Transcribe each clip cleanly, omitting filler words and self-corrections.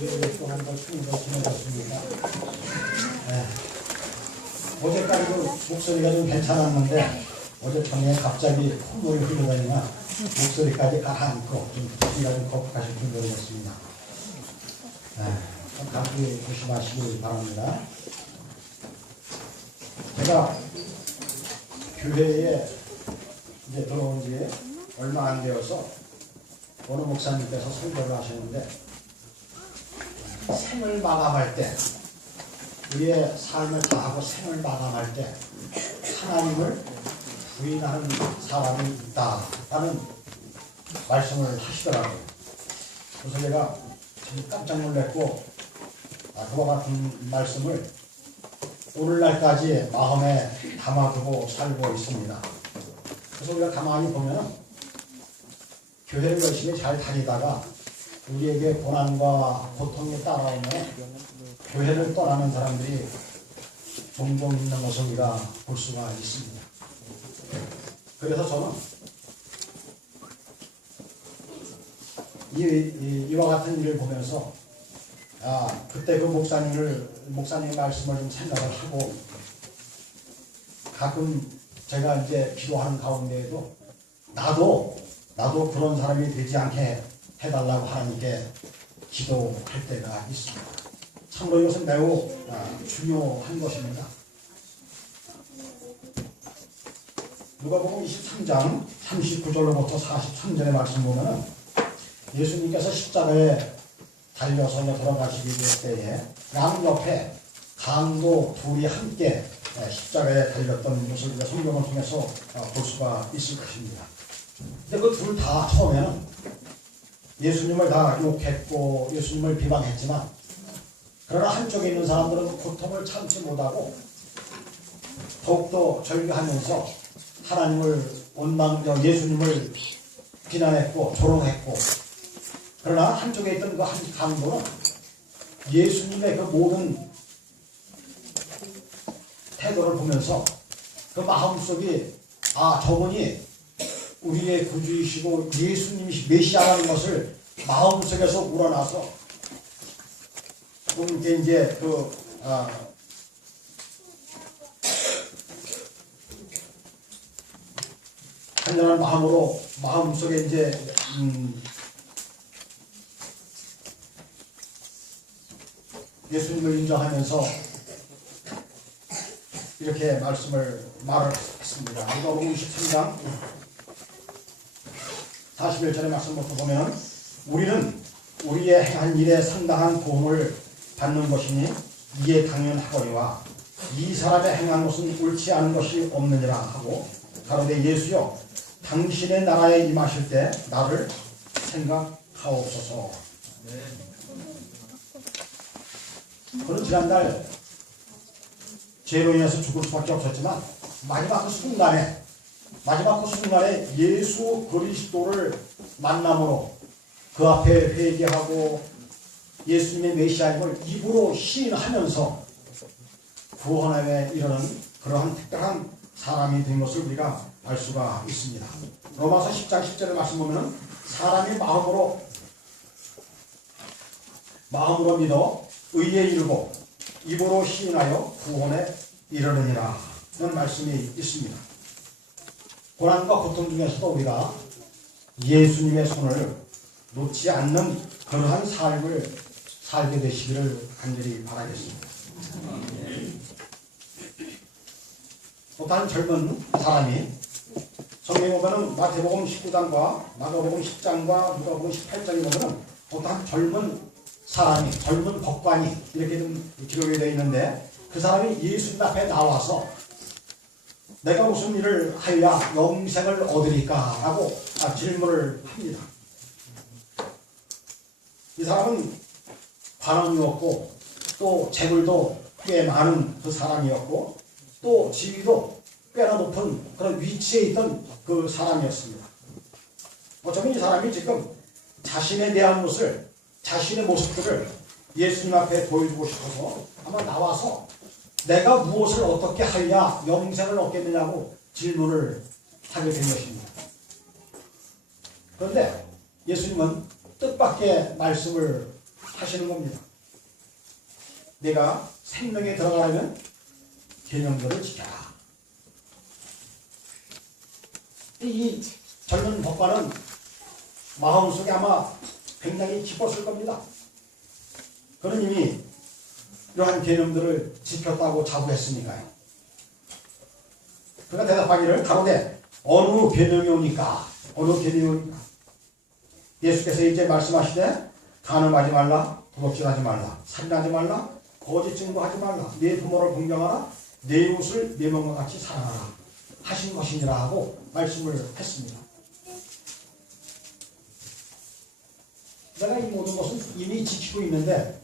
2일 동안 충분히 지내셨습니다. 네. 어제까지도 목소리가 좀 괜찮았는데 어제 저녁에 갑자기 콧물이 흘러다니나 목소리까지 가라앉고 좀 듣기가 좀 거북하실 정도였습니다. 감기 조심하시기 바랍니다. 제가 교회에 이제 들어온 지 얼마 안 되어서 어느 목사님께서 설교를 하셨는데 생을 마감할 때 우리의 삶을 다하고 생을 마감할 때 하나님을 부인하는 사람이 있다라는 말씀을 하시더라고요. 그래서 제가 깜짝 놀랐고 그와 같은 말씀을 오늘날까지 마음에 담아두고 살고 있습니다. 그래서 우리가 가만히 보면 교회를 열심히 잘 다니다가 우리에게 고난과 고통이 따라오면 교회를 떠나는 사람들이 종종 있는 것을 우리가 볼 수가 있습니다. 그래서 저는 이와 같은 일을 보면서 그때 그 목사님의 말씀을 좀 생각을 하고 가끔 제가 이제 기도하는 가운데에도 나도 그런 사람이 되지 않게 해달라고 하나님께 기도할 때가 있습니다. 참으로 이것은 매우 중요한 것입니다. 누가복음 23장 39절로부터 43절의 말씀 보면은 예수님께서 십자가에 달려서 돌아가시기 때에 양 옆에 강도 둘이 함께 십자가에 달렸던 것을 우리가 성경을 통해서 볼 수가 있을 것입니다. 근데 그 둘 다 처음에는 예수님을 다 욕했고 예수님을 비방했지만 그러나 한쪽에 있는 사람들은 고통을 참지 못하고 더욱더 절규하면서 하나님을 예수님을 비난했고 조롱했고 그러나 한쪽에 있던 그 한 강도는 예수님의 그 모든 태도를 보면서 그 마음속에 저분이 우리의 구주이시고 예수님이 메시아라는 것을 마음속에서 우러나서 그분께 이제 간절한 마음으로 마음속에 이제 예수님을 인정하면서 이렇게 말을 했습니다. 누가복음 23장 41절의 말씀부터 보면 우리는 우리의 행한 일에 상당한 보응을 받는 것이니 이에 당연하거니와 이 사람의 행한 것은 옳지 않은 것이 없느니라 하고 가로되 예수여 당신의 나라에 임하실 때 나를 생각하옵소서. 그는 지난달 죄로 인해서 죽을 수밖에 없었지만 마지막 그 순간에 예수 그리스도를 만남으로 그 앞에 회개하고 예수님의 메시아임을 입으로 시인하면서 구원에 이르는 그러한 특별한 사람이 된 것을 우리가 알 수가 있습니다. 로마서 10장 10절의 말씀 보면은 사람이 마음으로 믿어 의에 이르고 입으로 시인하여 구원에 이르느니라 는 말씀이 있습니다. 고난과 고통 중에서도 우리가 예수님의 손을 놓지 않는 그러한 삶을 살게 되시기를 간절히 바라겠습니다. 어떤 젊은 사람이 성경에 보면은 마태복음 19장과 마가복음 10장과 누가복음 18장에 보면은 어떤 젊은 법관이 이렇게 좀 기록이 되어 있는데 그 사람이 예수님 앞에 나와서 내가 무슨 일을 하여야 영생을 얻으리까? 라고 질문을 합니다. 이 사람은 관원이었고 또 재물도 꽤 많은 그 사람이었고 또 지위도 꽤나 높은 그런 위치에 있던 그 사람이었습니다. 어쩌면 이 사람이 지금 자신에 대한 자신의 모습들을 예수님 앞에 보여주고 싶어서 아마 나와서 내가 무엇을 어떻게 하여야 영생을 얻겠느냐고 질문을 하게 된 것입니다. 그런데 예수님은 뜻밖의 말씀을 하시는 겁니다. 내가 생명에 들어가려면 계명들을 지켜라. 이 젊은 법관은 마음속에 아마 굉장히 기뻤을 겁니다. 그는 이미 이러한 계명들을 지켰다고 자부했으니까요. 그가 대답하기를 가로되 어느 계명이 오니까 어느 계명이 오니까 예수께서 이제 말씀하시되 간음하지 말라, 도둑질하지 말라, 살인하지 말라, 거짓 증거하지 말라, 네 부모를 공경하라, 내 이웃을 내 몸과 같이 사랑하라 하신 것이니라 하고 말씀을 했습니다. 내가 이 모든 것은 이미 지키고 있는데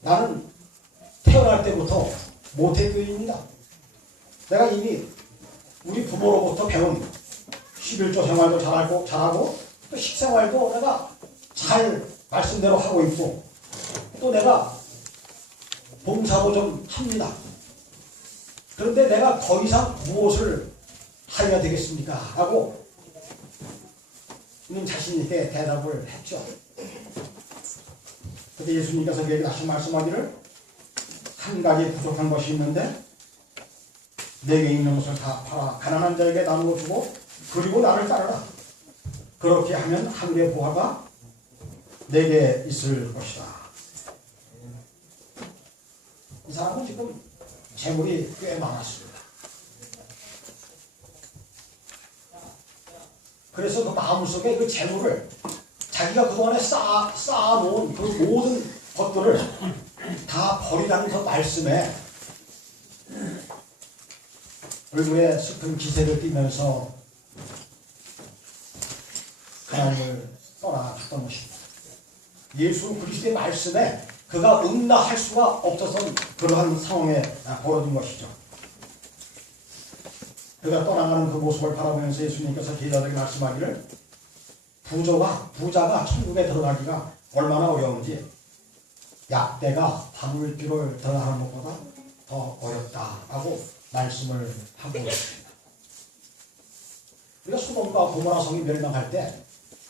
나는 태어날 때부터 모태교인입니다. 내가 이미 우리 부모로부터 배운 11조 생활도 잘하고 또 식생활도 내가 잘 말씀대로 하고 있고 또 내가 봉사도 좀 합니다. 그런데 내가 더 이상 무엇을 하여야 되겠습니까? 하고 자신 있게 대답을 했죠. 그때 예수님께서 그에게 다시 말씀하기를 한 가지 부족한 것이 있는데 내게 있는 것을 다 팔아 가난한 자에게 나누어 주고 그리고 나를 따르라. 그렇게 하면 하늘의 보화가 내게 있을 것이다. 이 사람은 지금 재물이 꽤 많았습니다. 그래서 그 마음속에 그 재물을 자기가 그동안에 쌓아놓은 그 모든 것들을 다 버리라는 그 말씀에 얼굴에 슬픈 기색을 띠면서 하나님을 떠나갔던 것입니다. 예수 그리스도의 말씀에 그가 응답할 수가 없어서 그러한 상황에 벌어진 것이죠. 그가 떠나가는 그 모습을 바라보면서 예수님께서 제자들에게 말씀하기를 부자가 천국에 들어가기가 얼마나 어려운지 약대가 바물길을 들어가는 것보다 더 어렵다라고 말씀을 하고 있습니다. 우리가 소돔과 고모라 성이 멸망할 때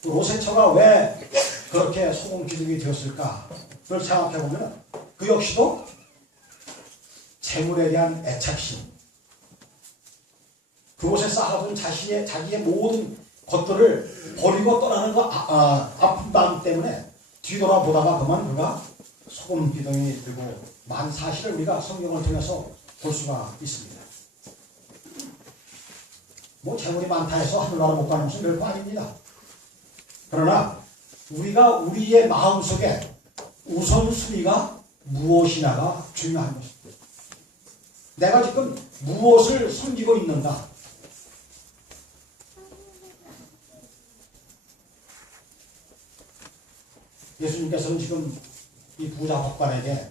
로세처가 왜 그렇게 소금 기둥이 되었을까? 그걸 생각해보면 그 역시도 재물에 대한 애착심, 그곳에 쌓아둔 자기의 모든 것들을 버리고 떠나는 그 아픈 마음 때문에 뒤돌아보다가 그만 그가 소금 기둥이 되고 만 사실을 우리가 성경을 통해서 볼 수가 있습니다. 뭐 재물이 많다 해서 하늘나라 못 가는 것은 별거 아닙니다. 그러나 우리가 우리의 마음속에 우선순위가 무엇이냐가 중요한 것입니다. 내가 지금 무엇을 섬기고 있는가? 예수님께서는 지금 이 부자 법관에게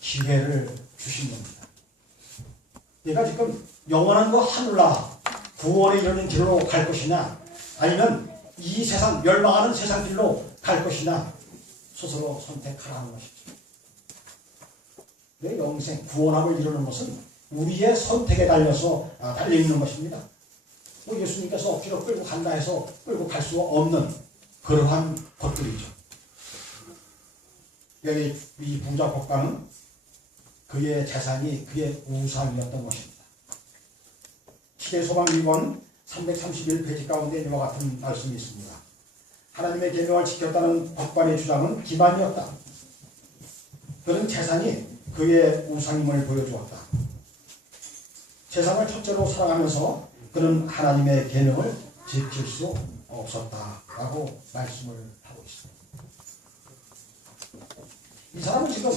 기회를 주신 겁니다. 내가 지금 영원한 그 하늘나라 구원에 이르는 길로 갈 것이냐 아니면 이 세상 멸망하는 세상 길로 갈 것이냐 스스로 선택하라는 것이죠. 내 영생 구원함을 이루는 것은 우리의 선택에 달려있는 것입니다. 뭐 예수님께서 억지로 끌고 간다 해서 끌고 갈 수 없는 그러한 것들이죠. 여기 이 부자 법관은 그의 재산이 그의 우상이었던 것입니다. 시대소방 2권 331페이지 가운데 이와 같은 말씀이 있습니다. 하나님의 계명을 지켰다는 법관의 주장은 기만이었다. 그는 재산이 그의 우상임을 보여주었다. 재산을 첫째로 사랑하면서 그는 하나님의 계명을 지킬 수 없었다라고 말씀을 하고 있습니다. 이 사람은 지금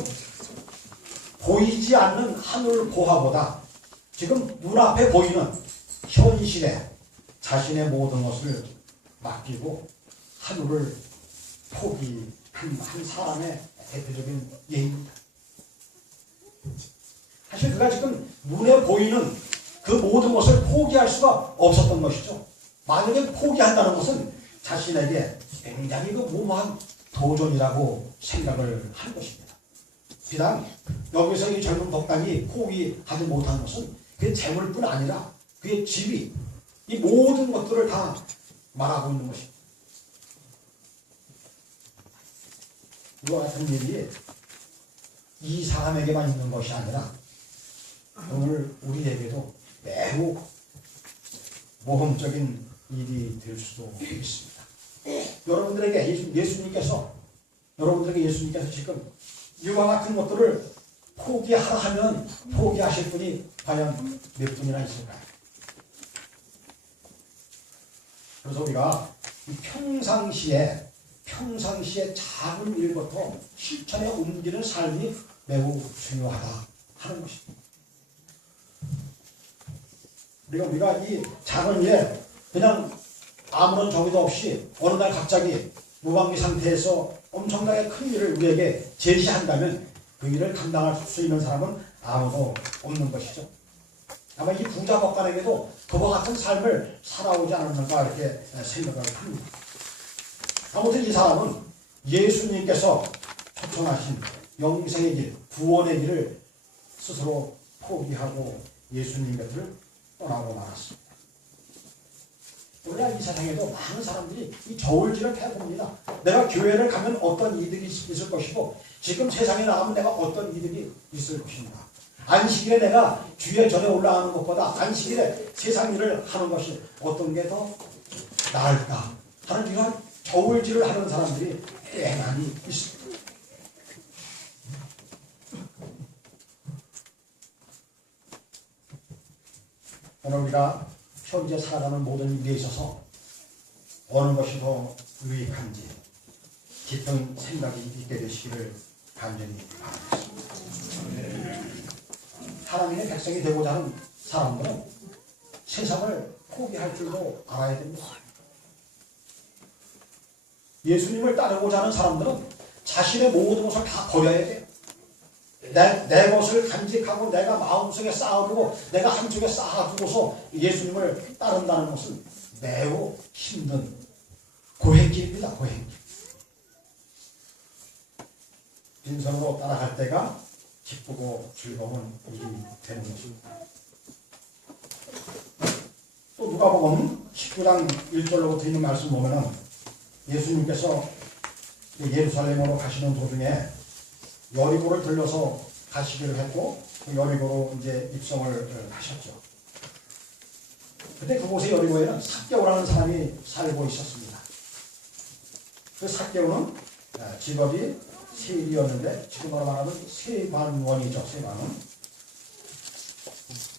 보이지 않는 하늘 보화보다 지금 눈앞에 보이는 현실에 자신의 모든 것을 맡기고 하늘을 포기한 한 사람의 대표적인 예입니다. 사실 그가 지금 눈에 보이는 그 모든 것을 포기할 수가 없었던 것이죠. 만약에 포기한다는 것은 자신에게 굉장히 그 무모한 도전이라고 생각을 한 것입니다. 비단 여기서 이 젊은 법관이 포기하지 못한 것은 그의 재물뿐 아니라 그의 지위, 이 모든 것들을 다 말하고 있는 것입니다. 그와 같은 일이 이 사람에게만 있는 것이 아니라 오늘 우리에게도 매우 모험적인 일이 될 수도 있습니다. 여러분들에게 예수님께서 지금 이와 같은 것들을 포기하라 하면 포기하실 분이 과연 몇 분이나 있을까요? 그래서 우리가 평상시에 작은 일부터 실천에 옮기는 삶이 매우 중요하다 하는 것입니다. 우리가 이 작은 일에 그냥 아무런 정의도 없이 어느 날 갑자기 무방비 상태에서 엄청나게 큰 일을 우리에게 제시한다면 그 일을 감당할 수 있는 사람은 아무도 없는 것이죠. 아마 이 부자 법관에게도 그와 같은 삶을 살아오지 않았는가 이렇게 생각을 합니다. 아무튼 이 사람은 예수님께서 초청하신 영생의 길, 구원의 길을 스스로 포기하고 예수님 곁을 떠나고 말았습니다. 오늘 이 세상에도 많은 사람들이 이 저울질을 해봅니다. 내가 교회를 가면 어떤 이득이 있을 것이고 지금 세상에 나가면 내가 어떤 이득이 있을 것인가. 안식일에 내가 주의 전에 올라가는 것보다 안식일에 세상 일을 하는 것이 어떤 게 더 나을까 하는 이러한 저울질을 하는 사람들이 꽤 많이 있습니다. 오늘 우리가 현재 살아가는 모든 일에 있어서 어느 것이 더 유익한지 깊은 생각이 있게 되시기를 간절히 바라겠습니다. 하나님의 백성이 되고자 하는 사람들은 세상을 포기할 줄도 알아야 됩니다. 예수님을 따르고자 하는 사람들은 자신의 모든 것을 다 버려야 돼요. 내 것을 간직하고 내가 마음속에 쌓아두고 내가 한쪽에 쌓아두고서 예수님을 따른다는 것은 매우 힘든 고행길입니다. 고행길. 빈손으로 따라갈 때가 기쁘고 즐거운 일이 되는 것입니다. 또 누가복음 19장 1절로부터 있는 말씀 보면은 예수님께서 예루살렘으로 가시는 도중에 여리고를 들려서 가시기로 했고 그 여리고로 이제 입성을 하셨죠. 그때 그곳의 여리고에는 삭개오라는 사람이 살고 있었습니다. 그 삭개오는 직업이 세일이었는데 지금으로 말하면 세관원이죠. 세관원.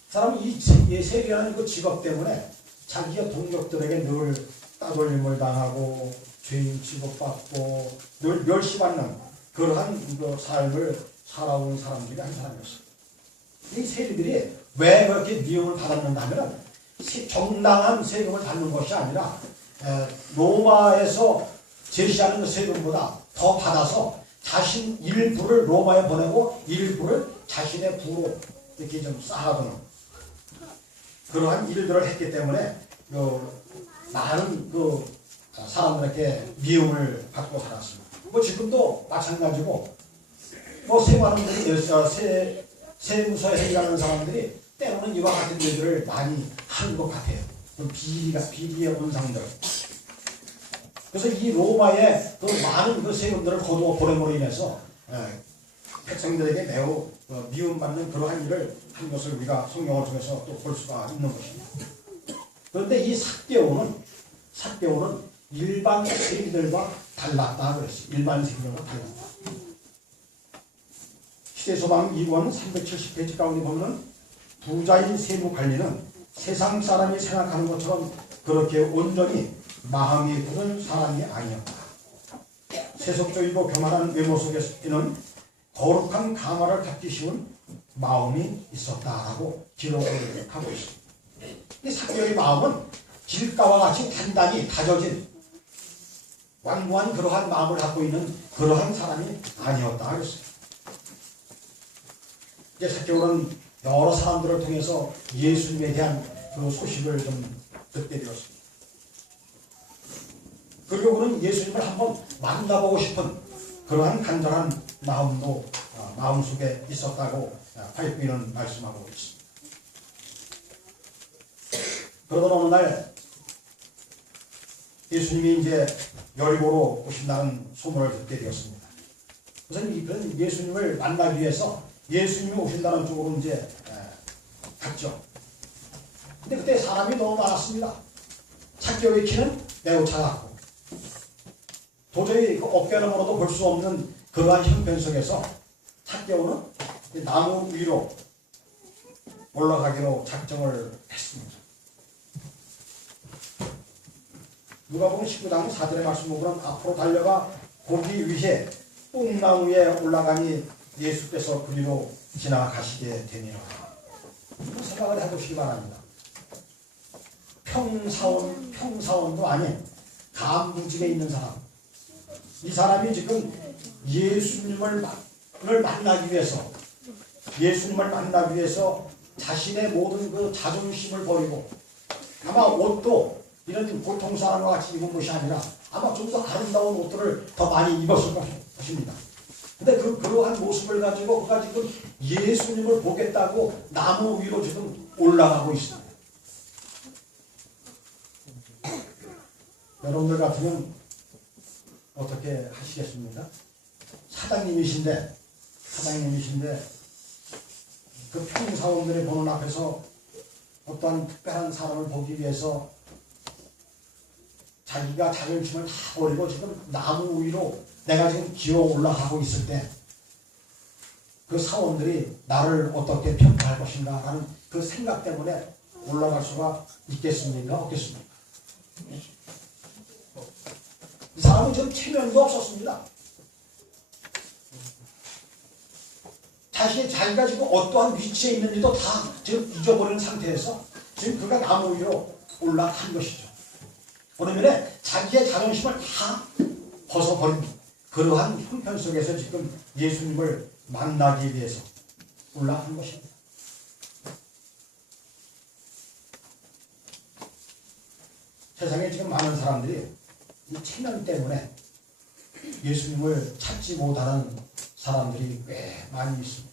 사람은 이 세일이라는 그 직업 때문에 자기의 동족들에게 늘 따돌림을 당하고 죄인 취급받고 늘 멸시받는 그러한 그 삶을 살아온 사람들이 한 사람이었어요. 이 세리들이 왜 그렇게 미움을 받았는가 하면 정당한 세금을 받는 것이 아니라 로마에서 제시하는 그 세금보다 더 받아서 자신 일부를 로마에 보내고 일부를 자신의 부로 이렇게 좀 쌓아두는 그러한 일들을 했기 때문에 많은 그 사람들에게 미움을 받고 살았습니다. 뭐 지금도 마찬가지고 뭐 세관원들이 세무서에 일하는 사람들이 때로는 이와 같은 일들을 많이 하는 것 같아요. 비리의 원상들. 그래서 이 로마의 그 많은 그 세금들을 거두어 보냄으로 인해서 백성들에게 매우 미움받는 그러한 일을 한 것을 우리가 성경을 통해서 또 볼 수가 있는 것입니다. 그런데 이 삭개오는 일반 세리들과 달랐다 그랬어요. 일반 세리들과 달랐다. 시대소방 2권 370페이지 가운데 보면 부자인 세무관리는 세상 사람이 생각하는 것처럼 그렇게 온전히 마음이 굳은 사람이 아니었다. 세속적이고 교만한 외모 속에는 거룩한 강화를 갖기 쉬운 마음이 있었다라고 기록을 하고 있습니다. 이 삭개오의 마음은 길가와 같이 단단히 다져진 완고한 그러한 마음을 갖고 있는 그러한 사람이 아니었다 그랬어요. 이제 삭개오는 여러 사람들을 통해서 예수님에 대한 그 소식을 좀 듣게 되었습니다. 그리고 그는 예수님을 한번 만나보고 싶은 그러한 간절한 마음도 마음속에 있었다고 발표는 말씀하고 있습니다. 그러던 어느 날 예수님이 이제 여리고로 오신다는 소문을 듣게 되었습니다. 우선 그런 예수님을 만나기 위해서 예수님이 오신다는 쪽으로 이제 갔죠. 근데 그때 사람이 너무 많았습니다. zac개오의 키는 매우 작았고 도저히 그 어깨너머로도 볼 수 없는 그러한 형편 속에서 zac개오는 나무 위로 올라가기로 작정을 했습니다. 누가복음 19장 4절의 말씀 보면 앞으로 달려가 보기 위해 뽕나무에 올라가니 예수께서 그리로 지나가시게 되니라. 생각을 해보시기 바랍니다. 평사원도 아닌 간부집에 있는 사람, 이 사람이 지금 예수님을 만나기 위해서 자신의 모든 그 자존심을 버리고 아마 옷도 이런 보통 사람과 같이 입은 것이 아니라 아마 좀 더 아름다운 옷들을 더 많이 입었을 것입니다. 근데 그러한 모습을 가지고 그가 지금 예수님을 보겠다고 나무 위로 지금 올라가고 있습니다. 여러분들 같으면 어떻게 하시겠습니까? 사장님이신데 그 평사원들의 보는 앞에서 어떠한 특별한 사람을 보기 위해서 자기가 자존심을 다 버리고 지금 나무 위로 내가 지금 기어 올라가고 있을 때 그 사원들이 나를 어떻게 평가할 것인가 라는 그 생각 때문에 올라갈 수가 있겠습니까? 없겠습니까? 이 사람은 지금 체면도 없었습니다. 자기가 지금 어떠한 위치에 있는지도 다 지금 잊어버리는 상태에서 지금 그가 나무 위로 올라간 것이죠. 그러면 자기의 자존심을 다 벗어버린 그러한 형편 속에서 지금 예수님을 만나기 위해서 올라간 것입니다. 세상에 지금 많은 사람들이 이 체면 때문에 예수님을 찾지 못하는 사람들이 꽤 많이 있습니다.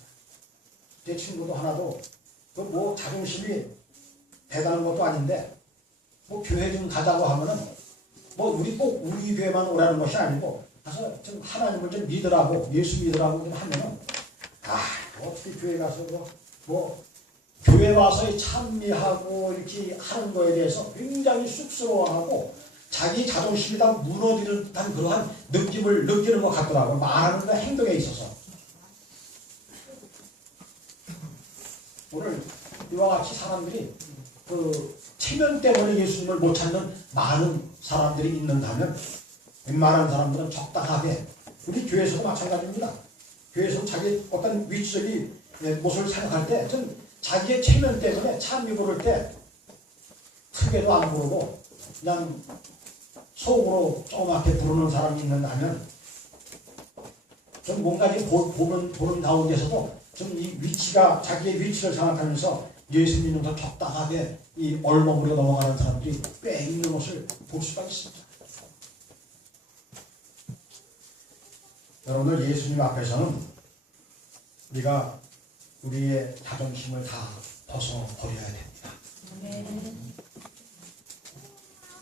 제 친구도 하나도 뭐 자존심이 대단한 것도 아닌데 뭐 교회 좀 가자고 하면은 뭐 우리 교회만 오라는 것이 아니고 가서 좀 하나님을 좀 믿으라고 예수 믿으라고 좀 하면은 어떻게 교회 가서 뭐 교회 와서 찬미하고 이렇게 하는 거에 대해서 굉장히 쑥스러워하고 자기 자존심이 다 무너지는 듯한 그러한 느낌을 느끼는 것 같더라고요. 말하는 그 행동에 있어서. 오늘 이와 같이 사람들이 그 체면 때문에 예수님을 못 찾는 많은 사람들이 있는다면 웬만한 사람들은 적당하게 우리 교회에서도 마찬가지입니다. 교회에서 자기 어떤 위치적인 모습을 생각할 때 좀 자기의 체면 때문에 찬미 부를 때 크게도 안 부르고 그냥 속으로 조그맣게 부르는 사람이 있는다면 좀 뭔가 보는 가운데서도 좀 이 위치가 자기의 위치를 생각하면서 예수 믿는 더 적당하게 이 얼머무려 넘어가는 사람들이 꽤 있는 것을 볼 수가 있습니다. 여러분들 예수님 앞에서는 우리가 우리의 자존심을 다 벗어버려야 됩니다.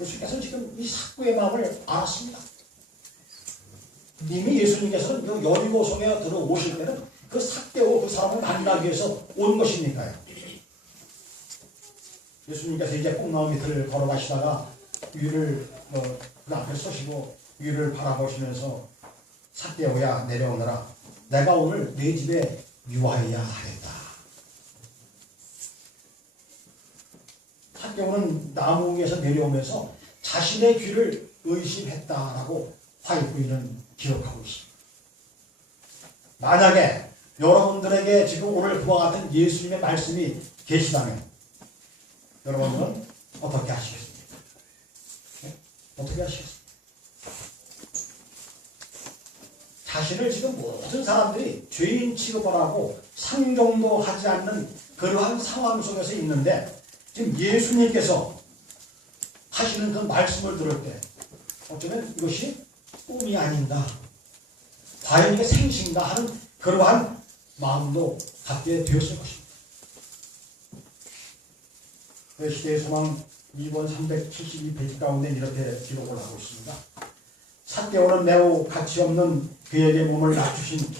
예수님께서는 지금 이 삭구의 마음을 알았습니다. 이미 예수님께서는 그 여리고성에 들어오실 때는 그 삭개오 그 사람을 만나기 위해서 온 것이니까요. 예수님께서 이제 뽕나무 밑을 걸어가시다가 위를 그 앞에 서시고 위를 바라보시면서 삭개오야 내려오너라. 내가 오늘 네 집에 유하여야 하겠다. 삭개오는 나무 위에서 내려오면서 자신의 귀를 의심했다라고 화이부인은 기록하고 있습니다. 만약에 여러분들에게 지금 오늘 그와 같은 예수님의 말씀이 계시다면 여러분들은 어떻게 하시겠습니까? 네? 어떻게 하시겠습니까? 자신을 지금 모든 사람들이 죄인 취급을 하고 상종도 하지 않는 그러한 상황 속에서 있는데 지금 예수님께서 하시는 그 말씀을 들을 때 어쩌면 이것이 꿈이 아닌가, 과연 이게 생신가 하는 그러한 마음도 갖게 되었을 것입니다. 시대의 소망 2번 372페이지 가운데 이렇게 기록을 하고 있습니다. 삭개오는 매우 가치 없는 그에게 몸을 낮추신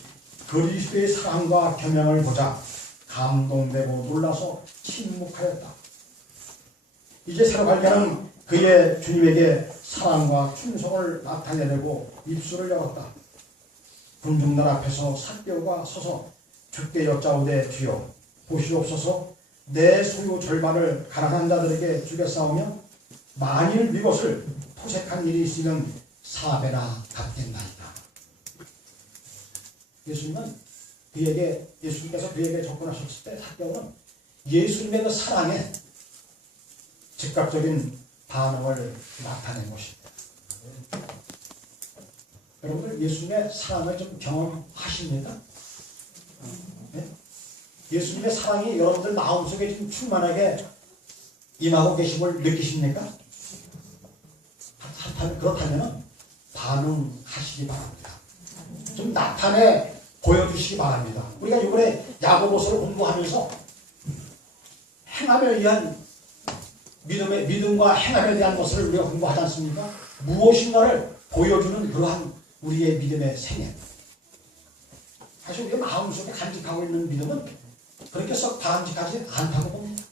그리스도의 사랑과 겸양을 보자 감동되고 놀라서 침묵하였다. 이제 새로 발견한 그의 주님에게 사랑과 충성을 나타내려고 입술을 열었다. 군중들 앞에서 삭개오가 서서 주께 여짜오되 주여 보시옵소서 내 소유 절반을 가난한 자들에게 주겠사오며 만일 이것을 토색한 일이 있으면 4배나 갚겠나이다. 예수님께서 그에게 접근하셨을 때 삭개오는 예수님의 그 사랑에 즉각적인 반응을 나타낸 것입니다. 여러분들 예수님의 사랑을 좀 경험하십니까? 네? 예수님의 사랑이 여러분들 마음속에 좀 충만하게 임하고 계심을 느끼십니까? 그렇다면 반응하시기 바랍니다. 좀 나타내 보여주시기 바랍니다. 우리가 이번에 야고보서를 공부하면서 행함에 의한 믿음과 행함에 대한 것을 우리가 공부하지 않습니까? 무엇인가를 보여주는 그러한 우리의 믿음의 생애. 사실 우리가 마음속에 간직하고 있는 믿음은 그렇게 썩 바람직하지 않다고 봅니다.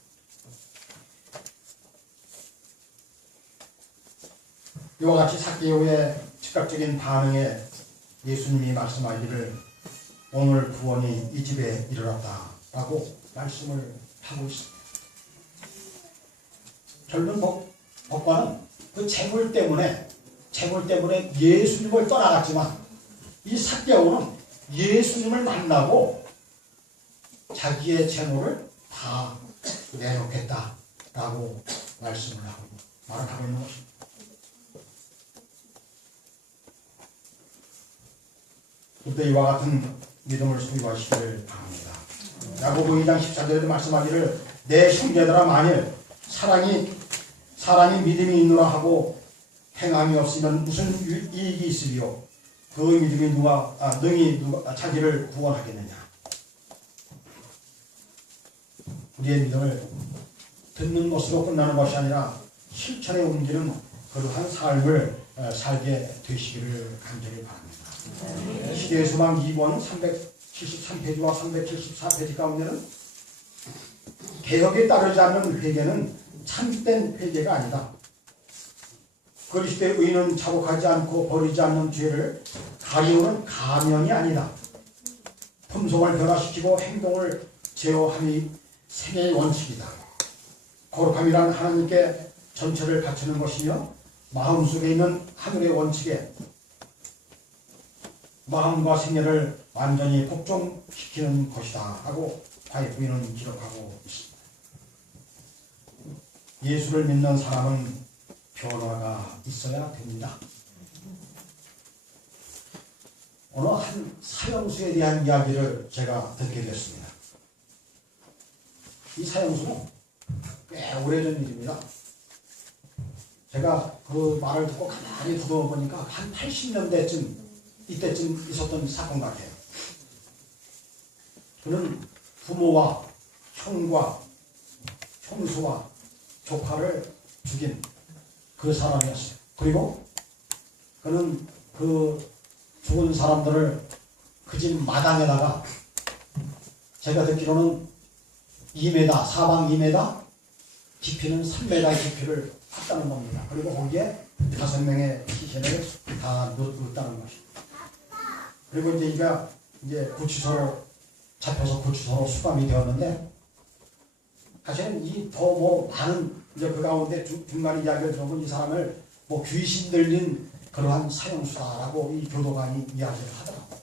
이와 같이 삭개오의 즉각적인 반응에 예수님이 말씀하기를 오늘 구원이 이 집에 이르렀다 라고 말씀을 하고 있습니다. 젊은 법관은 그 재물 때문에 예수님을 떠나갔지만 이 삭개오는 예수님을 만나고 자기의 재물을 다 내놓겠다라고 말을 하고 있는 것입니다. 그때 이와 같은 믿음을 소유하시기를 바랍니다. 야고보 2장 14절에도 말씀하기를 내 형제들아 만일 사랑이 믿음이 있노라 하고 행함이 없으면 무슨 이익이 있으리요 그 믿음이 능히 자기를 구원하겠느냐. 우리의 믿음을 듣는 것으로 끝나는 것이 아니라 실천에 옮기는 그러한 삶을 살게 되시기를 간절히 바랍니다. 시대의 소망 2권 373페이지와 374페이지 가운데는 개혁에 따르지 않는 회개는 참된 회개가 아니다. 그리스도의 의는 자복하지 않고 버리지 않는 죄를 가리우는 가면이 아니다. 품성을 변화시키고 행동을 제어함이 생애의 원칙이다. 거룩함이란 하나님께 전체를 바치는 것이며 마음속에 있는 하늘의 원칙에 마음과 생애를 완전히 복종시키는 것이다 하고 과의 부인은 기록하고 있습니다. 예수를 믿는 사람은 변화가 있어야 됩니다. 어느 한 사형수에 대한 이야기를 제가 듣게 됐습니다. 이 사형수는 꽤 오래전 일입니다. 제가 그 말을 듣고 가만히 두고 보니까 한 80년대쯤 이때쯤 있었던 사건 같아요. 그는 부모와 형과 형수와 조카를 죽인 그 사람이었어요. 그리고 그는 그 죽은 사람들을 그 집 마당에다가 제가 듣기로는 2m, 사방 2m, 깊이는 3m의 깊이를 팠다는 겁니다. 그리고 거기에 5명의 시신을 다 넣었다는 것입니다. 그리고 이제 구치소로 잡혀서 구치소로 수감이 되었는데 사실은 이 더 많은 이제 그 가운데 중간 이야기를 들어보면 이 사람을 귀신 들린 그러한 사형수다라고 이 교도관이 이야기를 하더라고요.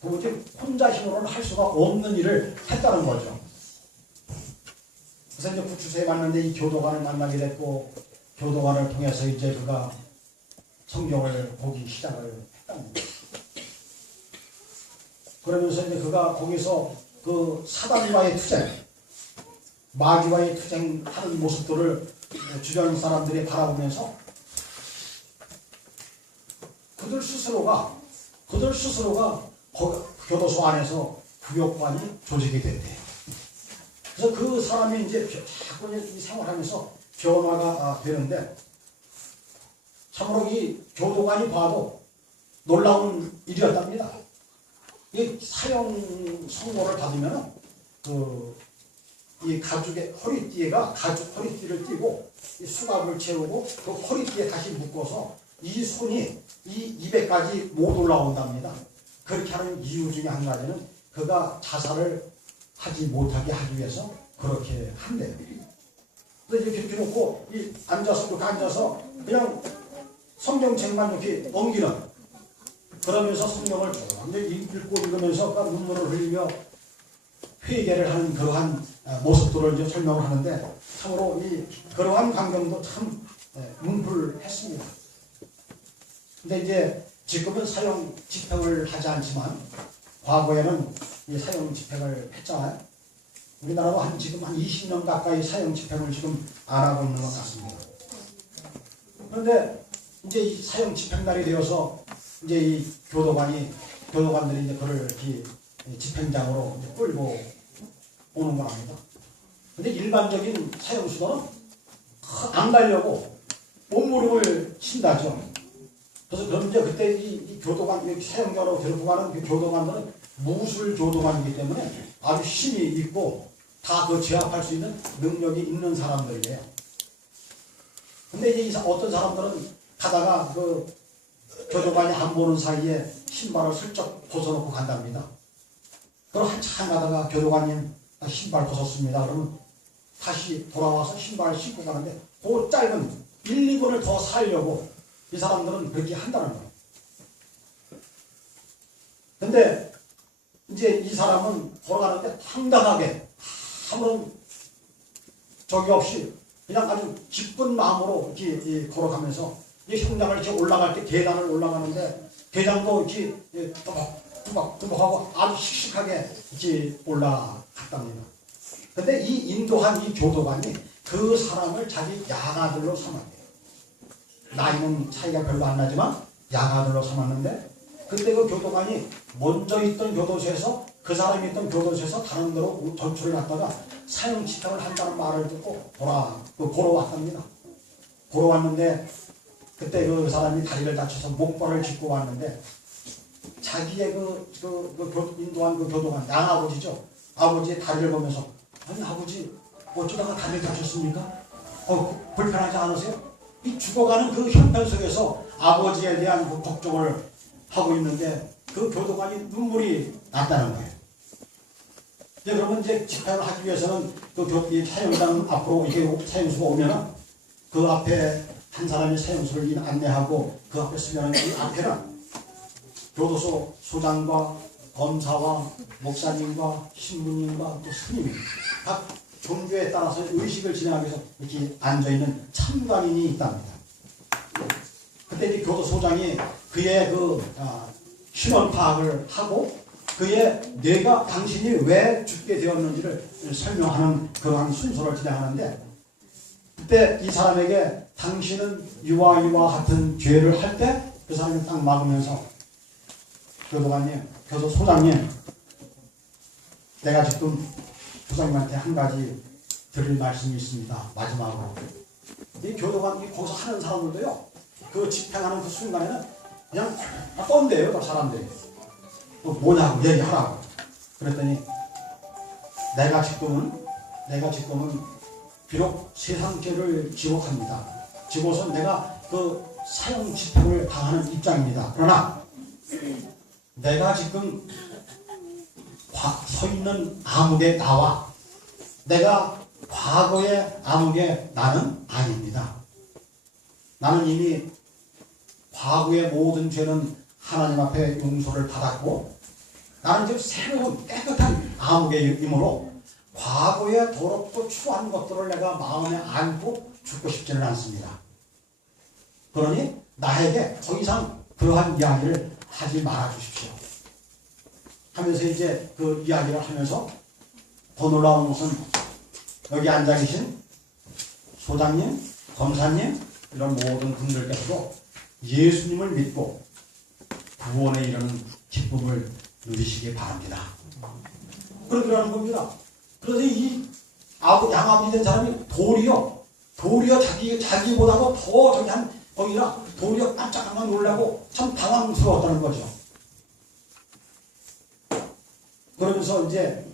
도무지 혼자 힘으로는 할 수가 없는 일을 했다는 거죠. 그래서 이제 구치소에 왔는데 이 교도관을 만나게 됐고 교도관을 통해서 이제 그가 성경을 보기 시작을 했다는 거예요. 그러면서 이제 그가 거기서 그 사단과의 투쟁, 마귀와의 투쟁하는 모습들을 주변 사람들이 바라보면서 그들 스스로가 교도소 안에서 구역관이 조직이 됐대요. 그래서 그 사람이 이제 자꾸 생활하면서 변화가 되는데 참으로 이 교도관이 봐도 놀라운 일이었답니다. 이 사형 선고를 받으면 이 가죽의 허리띠가 가죽 허리띠를 띠고 이 수갑을 채우고 그 허리띠에 다시 묶어서 이 손이 이 입에까지 못 올라온답니다. 그렇게 하는 이유 중에 한 가지는 그가 자살을 하지 못하게 하기 위해서 그렇게 한대요. 그래서 이렇게 놓고 이렇게 앉아서 그냥 성경책만 이렇게 넘기는, 그러면서 성경을 쭉 읽고 읽으면서 눈물을 흘리며 회개를 하는 그러한 모습들을 이제 설명을 하는데, 참으로 그러한 광경도 참 뭉클했습니다. 근데 이제 지금은 사형 집행을 하지 않지만 과거에는 이 사형 집행을 했잖아요. 우리나라도 지금 한 20년 가까이 사형 집행을 지금 안 하고 있는 것 같습니다. 그런데 이제 이 사형 집행날이 되어서 이제 이 교도관들이 이제 그를 이렇게 집행장으로 이제 끌고 오는 겁니다. 근데 일반적인 사형수도는 안 가려고 몸무림을 친다죠. 그래서 그럼 이제 그때 이 교도관, 사형장으로 데리고 가는 그 교도관들은 무술 교도관이기 때문에 아주 힘이 있고 다 그 제압할 수 있는 능력이 있는 사람들이에요. 근데 이제 어떤 사람들은 가다가 그 교도관이 안 보는 사이에 신발을 슬쩍 벗어놓고 간답니다. 그럼 한참 가다가 교도관님 신발 벗었습니다. 그러면 다시 돌아와서 신발을 신고 가는데 그 짧은 1, 2분을 더 살려고 이 사람들은 그렇게 한다는 거예요. 근데 이제 이 사람은 걸어가는데 당당하게 아무런 적이 없이 그냥 아주 기쁜 마음으로 이렇게 걸어가면서 이 형장을 이렇게 올라갈 때 계단을 올라가는데 계단도 이렇게 뚜벅뚜벅하고 아주 씩씩하게 이렇게 올라갔답니다. 근데 이 인도한 이 교도관이 그 사람을 자기 양아들로 삼았대요. 나이는 차이가 별로 안 나지만 양아들로 삼았는데, 그때 그 교도관이 먼저 있던 교도소에서 그 사람이 있던 교도소에서 다른 데로 전출을 갔다가 사형 집행을 한다는 말을 듣고 걸어왔답니다. 걸어왔는데 그때 그 사람이 다리를 다쳐서 목발을 짚고 왔는데 자기의 인도한 그 교도관, 양아버지죠. 아버지의 다리를 보면서, 아니 아버지 어쩌다가 다리를 다쳤습니까? 불편하지 않으세요? 이 죽어가는 그 형편 속에서 아버지에 대한 그 걱정을 하고 있는데 그 교도관이 눈물이 났다는 거예요. 이제 그러면 이제 집행을 하기 위해서는 그 사형장 앞으로 이렇게 사형수가 오면은 그 앞에 한 사람이 사형수를 안내하고 그 앞에 서면 이 앞에는 교도소 소장과 검사와 목사님과 신부님과 또 스님이 각 종교에 따라서 의식을 진행하기 위해서 이렇게 앉아있는 참관인이 있답니다. 그때 이 교도소장이 그의 신원 파악을 하고 그의 내가 당신이 왜 죽게 되었는지를 설명하는 그러한 순서를 진행하는데, 그때 이 사람에게 당신은 이와 같은 죄를 할 때 그 사람이 딱 막으면서, 교도관님, 교도소장님, 내가 지금 조상님한테 한 가지 드릴 말씀이 있습니다. 마지막으로. 이 교도관이 거기서 하는 사람들도요, 그 집행하는 그 순간에는 그냥 떤대요, 그 사람들이. 뭐냐고 얘기하라고. 그랬더니 내가 지금은 비록 세상 죄를 지고합니다. 지고서 내가 그 사형 집행을 당하는 입장입니다. 그러나 내가 지금 서 있는 암흑의 나와 내가 과거의 암흑의 나는 아닙니다. 나는 이미 과거의 모든 죄는 하나님 앞에 용서를 받았고, 나는 지금 새로운 깨끗한 암흑의 힘으로 과거의 더럽고 추한 것들을 내가 마음에 안고 죽고 싶지는 않습니다. 그러니 나에게 더 이상 그러한 이야기를 하지 말아 주십시오 하면서 이제 그 이야기를 하면서, 더 놀라운 것은 여기 앉아 계신 소장님, 검사님, 이런 모든 분들께서도 예수님을 믿고 구원에 이르는 기쁨을 누리시기 바랍니다. 그렇게 하는 겁니다. 그래서 이 양아버지 된 사람이 도리어 자기보다도 더 거기라 도리어 깜짝깜짝 놀라고 참 당황스러웠다는 거죠. 그러면서 이제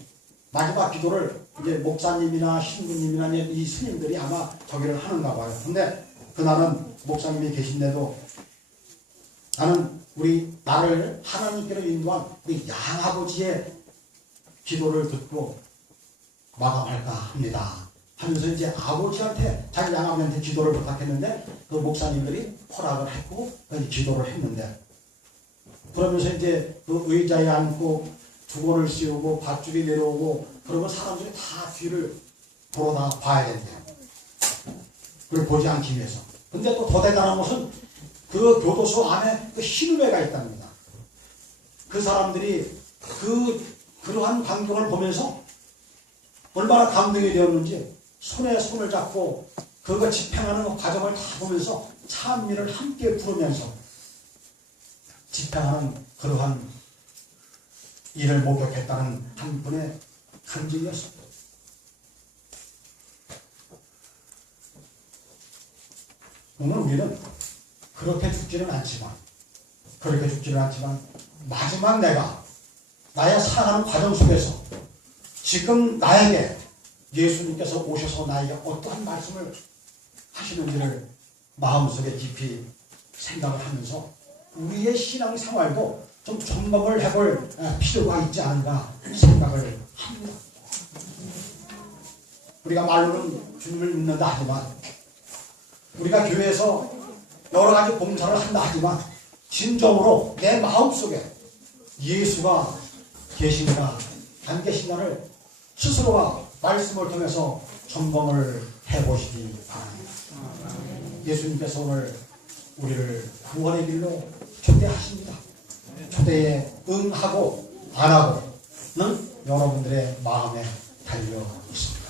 마지막 기도를 이제 목사님이나 신부님이나 이 스님들이 아마 저기를 하는가 봐요. 근데 그날은 목사님이 계신데도 나는 나를 하나님께로 인도한 우리 양아버지의 기도를 듣고 마감할까 합니다 하면서 이제 아버지한테, 자기 양아버지한테 기도를 부탁했는데 그 목사님들이 허락을 했고 기도를 했는데, 그러면서 이제 그 의자에 앉고 두건을 씌우고 밧줄이 내려오고 그러면 사람들이 다 뒤를 돌아다 봐야 된대요. 그걸 보지 않기 위해서. 근데 또 더 대단한 것은 그 교도소 안에 그 신우회가 있답니다. 그 사람들이 그러한 광경을 보면서 얼마나 감동이 되었는지 손에 손을 잡고 그거 집행하는 과정을 다 보면서 찬미를 함께 부르면서 집행하는 그러한 일을 목격했다는 한 분의 간증이었습니다. 오늘 우리는 그렇게 죽지는 않지만 마지막 나의 살아가는 과정 속에서 지금 나에게 예수님께서 오셔서 나에게 어떠한 말씀을 하시는지를 마음속에 깊이 생각을 하면서 우리의 신앙생활도 좀 점검을 해볼 필요가 있지 않은가 생각을 합니다. 우리가 말로는 주님을 믿는다 하지만, 우리가 교회에서 여러 가지 봉사를 한다 하지만 진정으로 내 마음속에 예수가 계신가 안 계신가를 스스로가 말씀을 통해서 점검을 해보시기 바랍니다. 예수님께서 오늘 우리를 구원의 길로 초대하십니다. 초대에 응하고 안 하고는 여러분들의 마음에 달려 있습니다.